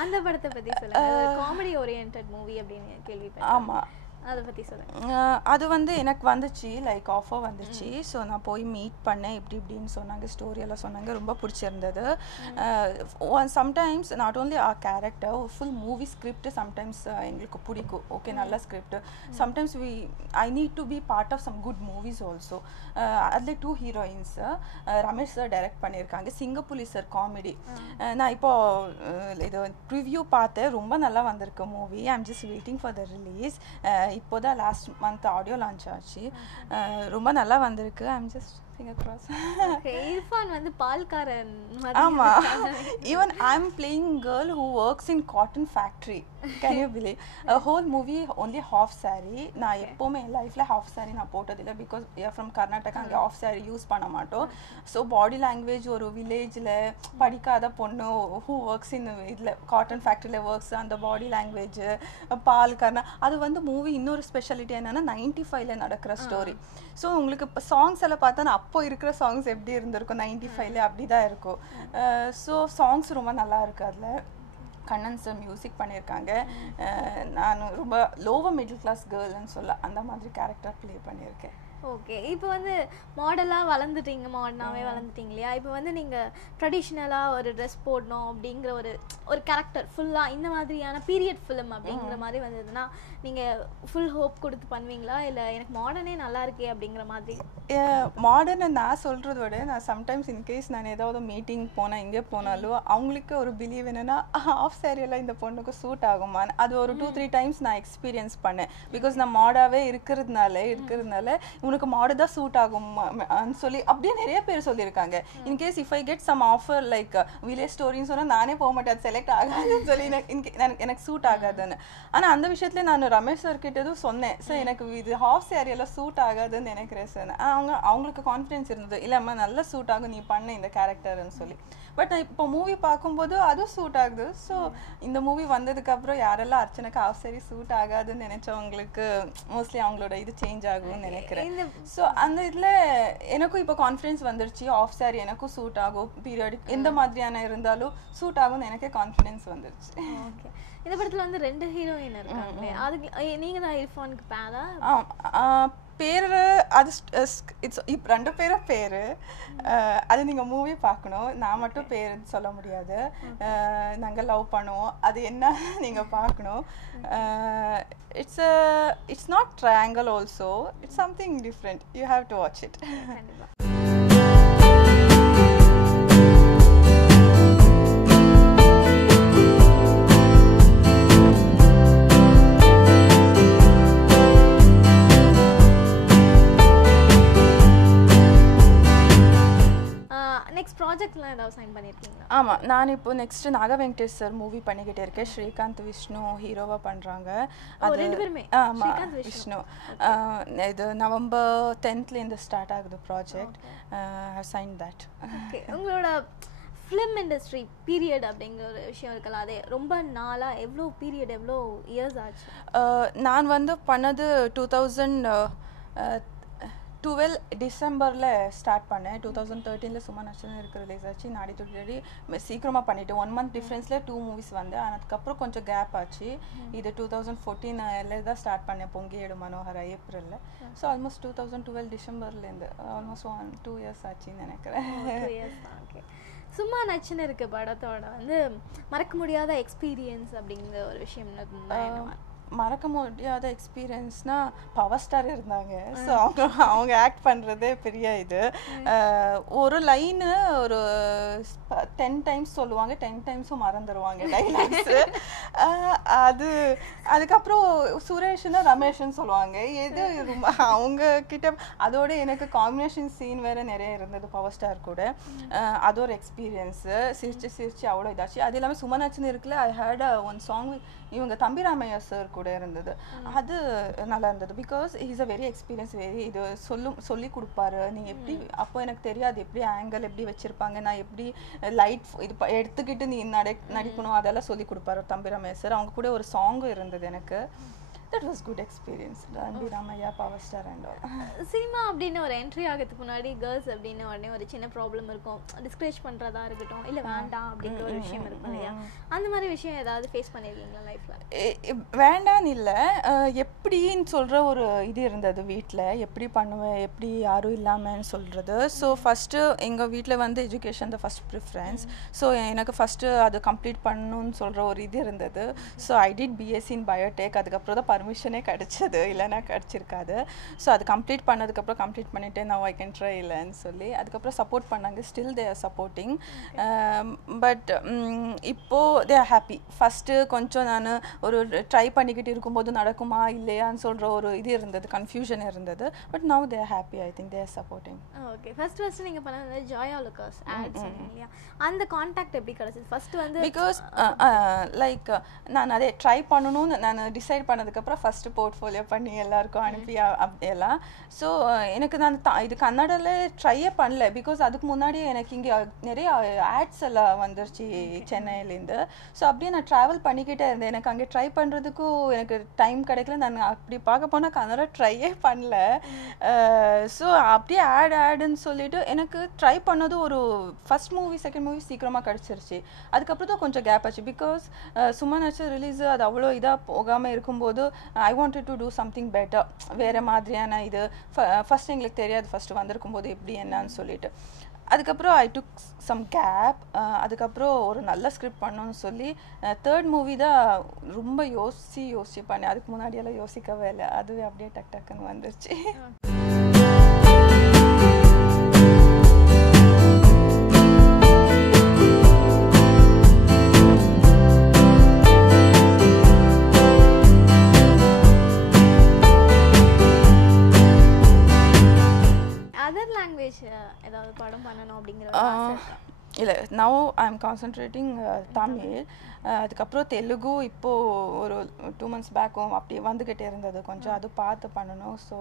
அந்த படத்தை பத்தி சொல்லுங்க. காமெடி ஓரியன்டட் மூவி அப்படின்னு கேள்விப்பட்டேன். ஆமா, அதை பத்தி சொல்லுங்க. அது வந்து எனக்கு வந்துச்சு, லைக் ஆஃபர் வந்துச்சு. ஸோ நான் போய் மீட் பண்ணேன், இப்படின்னு சொன்னாங்க, ஸ்டோரியெல்லாம் சொன்னாங்க, ரொம்ப பிடிச்சிருந்தது. Sometimes not only our character, full movie script sometimes எங்களுக்கு பிடிக்கும். ஓகே, நல்ல script. Sometimes I need to be part of some good movies also. அதில் 2 ஹீரோயின்ஸ் ரமேஷ் சார் டைரக்ட் பண்ணியிருக்காங்க, சிங்கப்புலி சார் காமெடி. நான் இப்போ இது ப்ரிவ்யூ பார்த்தேன், ரொம்ப நல்லா வந்திருக்கு movie. I am just waiting for the release. இப்போதான் லாஸ்ட் மந்த் ஆடியோ லான்ச் ஆச்சு. ரொம்ப நல்லா வந்திருக்கு. I am just finger cross. Irfan வந்து பால்காரன். ஆமா, even I am playing girl who works in cotton factory. Can you believe? Whole movie only half sorry. நான் எப்போவுமே என் லைஃப்ல ஹாஃப் சாரி நான் போட்டதில்லை. பிகாஸ் ஃப்ரம் கர்நாடகா, அங்கே ஹாஃப் சாரி யூஸ் பண்ண மாட்டோம். ஸோ பாடி லாங்குவேஜ், ஒரு வில்லேஜில் படிக்காத பொண்ணு ஹூ ஒர்க்ஸ் இன் இதில் காட்டன் ஃபேக்ட்ரியில் ஒர்க்ஸ், அந்த பாடி லாங்குவேஜ் பால்காரனா, அது வந்து மூவி இன்னொரு ஸ்பெஷாலிட்டி என்னன்னா 95ல நடக்கிற ஸ்டோரி. ஸோ உங்களுக்கு இப்போ சாங்ஸ் எல்லாம் பார்த்தா அப்போ இருக்கிற சாங்ஸ் எப்படி இருந்திருக்கும் 95ல, அப்படி தான் இருக்கும். ஸோ சாங்ஸ் ரொம்ப நல்லா இருக்கு. அதில் கண்ணன் சார் மியூசிக் பண்ணியிருக்காங்க. நான் ரொம்ப லோவர் மிடில் கிளாஸ் கேர்ள்னு சொல்ல அந்த மாதிரி கேரக்டர் ப்ளே பண்ணியிருக்கேன். ஓகே, இப்போ வந்து மாடலாக வளர்ந்துட்டீங்க, மாடர்னாகவே வளர்ந்துட்டீங்க இல்லையா? இப்போ வந்து நீங்கள் ட்ரெடிஷ்னலாக ஒரு ட்ரெஸ் போடணும் அப்படிங்கிற ஒரு கேரக்டர் ஃபுல்லாக இந்த மாதிரியான பீரியட் ஃபிலிம் அப்படிங்கிற மாதிரி வந்ததுன்னா நீங்கள் ஃபுல் ஹோப் கொடுத்து பண்ணுவீங்களா, இல்லை எனக்கு மாடர்னே நல்லா இருக்கே அப்படிங்கிற மாதிரி? மாடர்னை நான் சொல்கிறத விட, நான் சம்டைம்ஸ் இன்கேஸ் நான் ஏதாவது மீட்டிங் போனால், எங்கே போனாலும் அவங்களுக்கு ஒரு பிலீவ் என்னென்னா ஆஃப் சாரியெல்லாம் இந்த பொண்ணுக்கு சூட் ஆகுமான்னு. அது ஒரு 2-3 டைம்ஸ் நான் எக்ஸ்பீரியன்ஸ் பண்ணேன். பிகாஸ் நான் மாடாகவே இருக்கிறதுனால உனக்கு மாடு தான் சூட் ஆகும் சொல்லி அப்படியே நிறைய பேர் சொல்லியிருக்காங்க. In case if I get some offer like village ஸ்டோரின்னு சொன்னால் நானே போக மாட்டேன், அது செலக்ட் ஆகாதுன்னு சொல்லி எனக்கு சூட் ஆகாதுன்னு. ஆனால் அந்த விஷயத்துல நான் ரமேஷ் சார் கிட்டதும் சொன்னேன், சார் எனக்கு இது ஹாஃப் சாரியெல்லாம் சூட் ஆகாதுன்னு நினைக்கிறேன் சார். அவங்களுக்கு கான்ஃபிடென்ஸ் இருந்தது, இல்லைம்மா நல்லா சூட் ஆகும் நீ பண்ண இந்த கேரக்டர்னு சொல்லி. பட் நான் இப்போ மூவி பார்க்கும்போது அதுவும் சூட் ஆகுது. ஸோ இந்த மூவி வந்ததுக்கப்புறம் யாரெல்லாம் அர்ச்சனைக்கு ஹாஃப் சாரி சூட் ஆகாதுன்னு நினைச்சவங்களுக்கு மோஸ்ட்லி அவங்களோட இது சேஞ்ச் ஆகும்னு நினைக்கிறேன். ஸோ அந்த இதில் எனக்கும் இப்போ கான்ஃபிடென்ஸ் வந்துருச்சு, ஆஃப் சாரி எனக்கும் சூட் ஆகும், பீரியடிக் எந்த மாதிரியான இருந்தாலும் சூட் ஆகும்னு எனக்கே கான்ஃபிடென்ஸ் வந்துருச்சு. ஓகே, இந்த படத்தில் வந்து 2 ஹீரோயின் இருக்காங்க. அதுக்கு நீங்கள் தான் இர்ஃபானுக்கு பேரா? பேர் அது இட்ஸ் இப்போ 2 பேரும் பேர். அது நீங்கள் மூவி பார்க்கணும், நான் மட்டும் பேர் சொல்ல முடியாது. நாங்கள் லவ் பண்ணுவோம், அது என்ன நீங்கள் பார்க்கணும். It's not triangle also, it's something different. You have to watch it. ப்ராஜெக்ட்லாம் ஏதாவது சைன் பண்ணியிருக்கீங்களா? ஆமாம், நான் இப்போ next Naga Venkatesh sir movie பண்ணிக்கிட்டே இருக்கேன். ஸ்ரீகாந்த் விஷ்ணு ஹீரோவாக பண்ணுறாங்க. அது 2 பேருமே? ஆமாம், விஷ்ணு. இது நவம்பர் 10th ஸ்டார்ட் ஆகுது project. I sign that. Okay, உங்களோட ஃபிலிம் இண்டஸ்ட்ரி பீரியட் அப்படிங்கிற ஒரு விஷயம் இருக்கலாம், அதே ரொம்ப நாளாக எவ்வளோ பீரியட், எவ்வளோ இயர்ஸ் ஆச்சு? நான் வந்து பண்ணது 2012 டிசம்பரில் ஸ்டார்ட் பண்ணேன். 2013 சும்மா நச்சனை இருக்க ரிலீஸ் ஆச்சு. நாடி துடி சீக்கிரமாக பண்ணிவிட்டேன். 1 month டிஃப்ரென்ஸில் 2 மூவிஸ் வந்தேன். அதுக்கப்புறம் கொஞ்சம் கேப் ஆச்சு. இது 2014 தான் ஸ்டார்ட் பண்ணேன், பொங்கி ஏடு மனோகரா ஏப்ரலில். ஸோ ஆல்மோஸ்ட் 2012 டிசம்பர்லேருந்து ஆல்மோஸ்ட் 1-2 years ஆச்சுன்னு நினைக்கிறேன். ஓகே, சும்மா நச்சுன்னு இருக்க படத்தோட வந்து மறக்க முடியாத எக்ஸ்பீரியன்ஸ் அப்படிங்கிற ஒரு விஷயம் மறக்க முடியாத எக்ஸ்பீரியன்ஸ்னால் பவர் ஸ்டார் இருந்தாங்க. ஸோ அவங்க ஆக்ட் பண்ணுறதே பெரிய இது. ஒரு லைனு ஒரு 10 times சொல்லுவாங்க, 10 timesம் மறந்துடுவாங்க டைலாக்ஸு. அதுக்கப்புறம் சுரேஷ்னா ரமேஷ்ன்னு சொல்லுவாங்க. எது அவங்க கிட்ட அதோட எனக்கு காம்பினேஷன் சீன் வேறு நிறைய இருந்தது பவர் ஸ்டார் கூட. அது ஒரு எக்ஸ்பீரியன்ஸு. சிரிச்சு அவ்வளோ இதாச்சு. அது இல்லாமல் சுமனாச்சுன்னு இருக்குல்ல, ஐ ஹேட் ஒன் சாங் இவங்க தம்பிராமையா சார் கூட இருந்தது. அது நல்லா இருந்தது. Because is a very experience, very இது சொல்லி கொடுப்பாரு. நீங்கள் எப்படி அப்போ எனக்கு தெரியாது எப்படி ஆங்கிள் எப்படி வச்சுருப்பாங்க, நான் எப்படி லைட் இது எடுத்துக்கிட்டு நீ நடிக்கணும், அதெல்லாம் சொல்லி கொடுப்பாரு தம்பிராமையா சார். அவங்க கூட ஒரு சாங்கும் இருந்தது எனக்கு. that was good experience. Randi Ramaya, Power Star and all. Cinema அப்படின்னு ஒரு என்ட்ரி ஆகிறதுக்கு முன்னாடி கேர்ள்ஸ் அப்படின்னு உடனே ஒரு சின்ன ப்ராப்ளம் இருக்கும், டிஸ்கரேஜ் பண்ணுறதா இருக்கட்டும், இல்லை வேண்டாம் அப்படிங்கிற ஒரு விஷயம் இருக்கும் இல்லையா? அந்த மாதிரி விஷயம் ஏதாவது ஃபேஸ் பண்ணியிருக்கீங்களா லைஃப்பில்? வேண்டான்னு இல்லை, எப்படின்னு சொல்கிற ஒரு இது இருந்தது வீட்டில், எப்படி பண்ணுவேன், எப்படி யாரும் இல்லாமல்னு சொல்கிறது. ஸோ ஃபஸ்ட்டு எங்கள் வீட்டில் வந்து education the first preference. So எனக்கு ஃபஸ்ட்டு அது கம்ப்ளீட் பண்ணணும்னு சொல்கிற ஒரு இது இருந்தது. So I did BSc in Biotech. அதுக்கப்புறம் தான் பர்மிஷனே கிடச்சிது, இல்லைன்னா கிடச்சிருக்காது. ஸோ அது கம்ப்ளீட் பண்ணதுக்கப்புறம் கம்ப்ளீட் பண்ணிவிட்டு நான் ஐ கேன் ட்ரை இல்லைன்னு சொல்லி அதுக்கப்புறம் சப்போர்ட் பண்ணாங்க. Still they are supporting. But இப்போது தே ஆர் ஹாப்பி. ஃபஸ்ட்டு கொஞ்சம் நான் ஒரு ட்ரை பண்ணிக்கிட்டு இருக்கும்போது நடக்குமா இல்லையான்னு சொல்கிற ஒரு இது இருந்தது, கன்ஃபியூஷன் இருந்தது. But now they are happy. I think they are supporting. Okay. First நீங்கள் பண்ணது ஜாயா லுகாஸ் ஆட்ஸ் இல்லையா? அந்த கான்டாக்ட் எப்படி கிடச்சிது ஃபஸ்ட்டு வந்து? பிகாஸ் லைக் நான் அதே ட்ரை பண்ணணும்னு நான் டிசைட் பண்ணதுக்கப்புறம் ஃபஸ்ட்டு போர்ட்ஃபோலியோ பண்ணி எல்லாருக்கும் அனுப்பி அப்படியெல்லாம். ஸோ எனக்கு நான் இது கன்னடாவில் ட்ரையே பண்ணல. பிகாஸ் அதுக்கு முன்னாடி எனக்கு இங்கே நிறைய ஆட்ஸ் எல்லாம் வந்துருச்சு சென்னையிலேருந்து. ஸோ அப்படியே நான் ட்ராவல் பண்ணிக்கிட்டே இருந்தேன். எனக்கு அங்கே ட்ரை பண்ணுறதுக்கும் எனக்கு டைம் கிடைக்கல. நான் அப்படி பார்க்க போனால் கன்னடா ட்ரையே பண்ணல. ஸோ அப்படியே ஆடுன்னு சொல்லிட்டு எனக்கு ட்ரை பண்ணது ஒரு ஃபஸ்ட் மூவி செகண்ட் மூவி சீக்கிரமாக கிடச்சிருச்சு. அதுக்கப்புறம் தான் கொஞ்சம் கேப் ஆச்சு. பிகாஸ் சும்மா நச்சு ரிலீஸு அது அவ்வளோ இதாக போகாமல் இருக்கும்போது I wanted to do something better, வேறு மாதிரியான இது. ஃபஸ்ட் எங்களுக்கு தெரியாது ஃபஸ்ட்டு வந்திருக்கும் போது எப்படி என்னன்னு சொல்லிட்டு. அதுக்கப்புறம் ஐ டுக் சம் கேப். அதுக்கப்புறம் ஒரு நல்ல ஸ்கிரிப்ட் பண்ணணும்னு சொல்லி தேர்ட் மூவி தான் ரொம்ப யோசிச்சு பண்ணேன். அதுக்கு முன்னாடியெல்லாம் யோசிக்கவே இல்லை, அதுவே அப்படியே டக்குன்னு வந்துருச்சு. ஏதாவது படம் பண்ணணும் அப்படிங்கிற இல்லை, now I am concentrating Tamil. அதுக்கப்புறம் தெலுங்கு இப்போது ஒரு 2 months பேக்கும் அப்படியே வந்துக்கிட்டே இருந்தது கொஞ்சம், அது பார்த்து பண்ணணும். ஸோ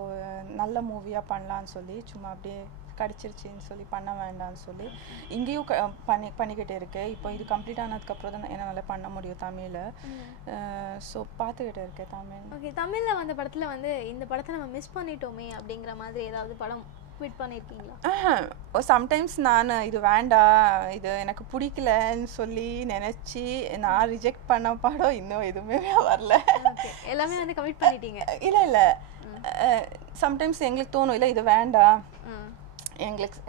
நல்ல மூவியாக பண்ணலான்னு சொல்லி சும்மா அப்படியே கிடச்சிருச்சின்னு சொல்லி பண்ண வேண்டாம்னு சொல்லி இங்கேயும் பண்ணிக்கிட்டே இருக்கேன். இப்போ இது கம்ப்ளீட் ஆனதுக்கப்புறம் தான் என்னால் பண்ண முடியும் தமிழில். ஸோ பார்த்துக்கிட்டே இருக்கேன் தமிழ். ஓகே. தமிழில் வந்த படத்தில் வந்து இந்த படத்தை நம்ம மிஸ் பண்ணிட்டோமே அப்படிங்கிற மாதிரி ஏதாவது படம் குவிட் பண்ணியிருக்கீங்களா? சம்டைம்ஸ் நான் இது வேண்டாம், இது எனக்கு பிடிக்கலன்னு சொல்லி நினச்சி நான் ரிஜெக்ட் பண்ண படம் இன்னும் எதுவுமே வரல. எல்லாமே வந்து கமிட் பண்ணிட்டீங்க? இல்லை, சம்டைம்ஸ் எங்களுக்கு தோணும் இல்லை இது வேண்டாம், எங்களுக்கு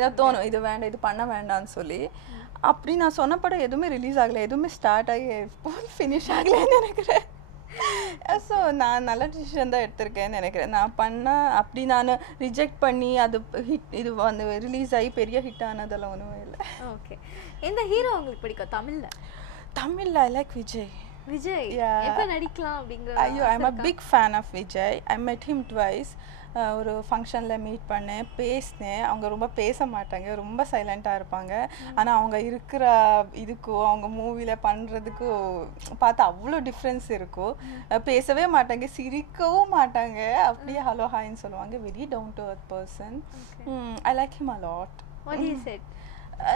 ஏதோ தோணும் இது வேண்டாம், இது பண்ண வேண்டாம்னு சொல்லி. அப்படி நான் சொன்ன படம் எதுவுமே ரிலீஸ் ஆகலை, எதுவுமே ஸ்டார்ட் ஆகி ஃபினிஷ் ஆகலைன்னு நினைக்கிறேன். ஸோ நான் நல்ல டிசிஷன் தான் எடுத்திருக்கேன்னு நினைக்கிறேன். நான் பண்ணால் அப்படி நான் ரிஜெக்ட் பண்ணி அது ஹிட் இது வந்து ரிலீஸ் ஆகி பெரிய ஹிட் ஆனதெல்லாம் ஒன்றுமே இல்லை. ஓகே. எந்த ஹீரோ உங்களுக்கு பிடிக்கும் தமிழில்? I like Vijay. எப்போ நடிக்கலாம் அப்படிங்கிற? ஐயோ, I am a big fan of Vijay. I met him twice. ஒரு ஃபங்க்ஷனில் மீட் பண்ணேன், பேசினேன். அவங்க ரொம்ப பேச மாட்டாங்க, ரொம்ப சைலண்ட்டாக இருப்பாங்க. ஆனால் அவங்க இருக்கிற இதுக்கும் அவங்க மூவியில் பண்ணுறதுக்கும் பார்த்தா அவ்வளோ டிஃப்ரென்ஸ் இருக்கும். பேசவே மாட்டாங்க, சிரிக்கவும் மாட்டாங்க, அப்படியே ஹலோ ஹாய்ன்னு சொல்லுவாங்க. Very down to earth person. I like him a lot.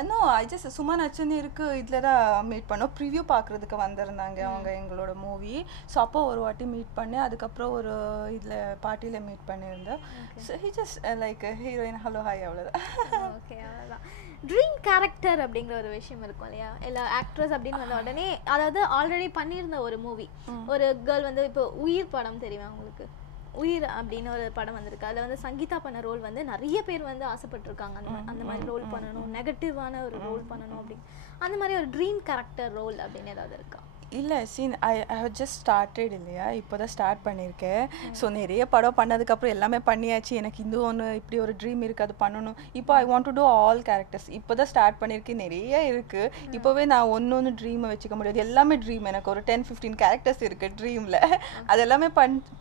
No, I just சும்மா நச்சுன்னு இருக்குது இதில் தான் மீட் பண்ணோம். ப்ரிவ்யூ பார்க்குறதுக்கு வந்திருந்தாங்க அவங்க எங்களோட மூவி. ஸோ அப்போ ஒரு வாட்டி மீட் பண்ணேன். அதுக்கப்புறம் ஒரு இதில் பார்ட்டியில் மீட் பண்ணியிருந்தேன். So he just like heroine hello hi, அவ்வளோதான். ஓகே, அவ்வளோதான். ட்ரீம் கேரக்டர் அப்படிங்கிற ஒரு விஷயம் இருக்கும் இல்லையா? எல்லா ஆக்ட்ரஸ் அப்படின்னு வந்த உடனே, அதாவது ஆல்ரெடி பண்ணியிருந்த ஒரு மூவி, ஒரு கேர்ள் வந்து இப்போ உயிர் படம் தெரியுமா உங்களுக்கு? உயிர் அப்படின்னு ஒரு படம் வந்திருக்கு. அதில் வந்து சங்கீதா பண்ண ரோல் வந்து நிறைய பேர் வந்து ஆசைப்பட்டிருக்காங்க, அந்த மாதிரி ரோல் பண்ணணும், நெகட்டிவான ஒரு ரோல் பண்ணணும் அப்படின்னு. அந்த மாதிரி ஒரு ட்ரீம் கேரக்டர் ரோல் அப்படின்னு ஏதாவது இருக்கா? இல்லை, scene I have just started இல்லையா, இப்போ தான் ஸ்டார்ட் பண்ணியிருக்கேன். ஸோ நிறைய படம் பண்ணதுக்கப்புறம் எல்லாமே பண்ணியாச்சு. எனக்கு இன்னும் ஒன்று இப்படி ஒரு ட்ரீம் இருக்குது, அது பண்ணணும். இப்போ I want to do all characters. இப்போ தான் ஸ்டார்ட் பண்ணியிருக்கேன், நிறைய இருக்குது. இப்போவே நான் ஒன்று ட்ரீமை வச்சுக்க முடியாது, எல்லாமே ட்ரீம். எனக்கு ஒரு 10-15 கேரக்டர்ஸ் இருக்குது ட்ரீமில். அது எல்லாமே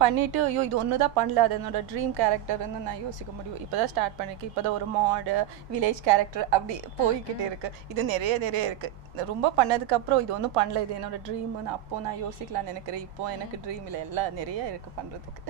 பண்ணிவிட்டு ஐயோ இது ஒன்று தான் பண்ணல, அது என்னோட ட்ரீம் கேரக்டர்னு நான் யோசிக்க முடியும். இப்போ தான் ஸ்டார்ட் பண்ணியிருக்கேன். இப்போ தான் ஒரு மாடு வில்லேஜ் கேரக்டர் அப்படி போய்கிட்டு இருக்குது. இது நிறைய இருக்குது. ரொம்ப பண்ணதுக்கப்புறம் இது ஒன்றும் பண்ணல, இது என்னோட ட்ரீம்னு அப்போது நான் யோசிக்கலாம்னு நினைக்கிறேன். இப்போ எனக்கு ட்ரீம் இல்லை, எல்லாம் நிறைய இருக்குது பண்ணுறதுக்கு.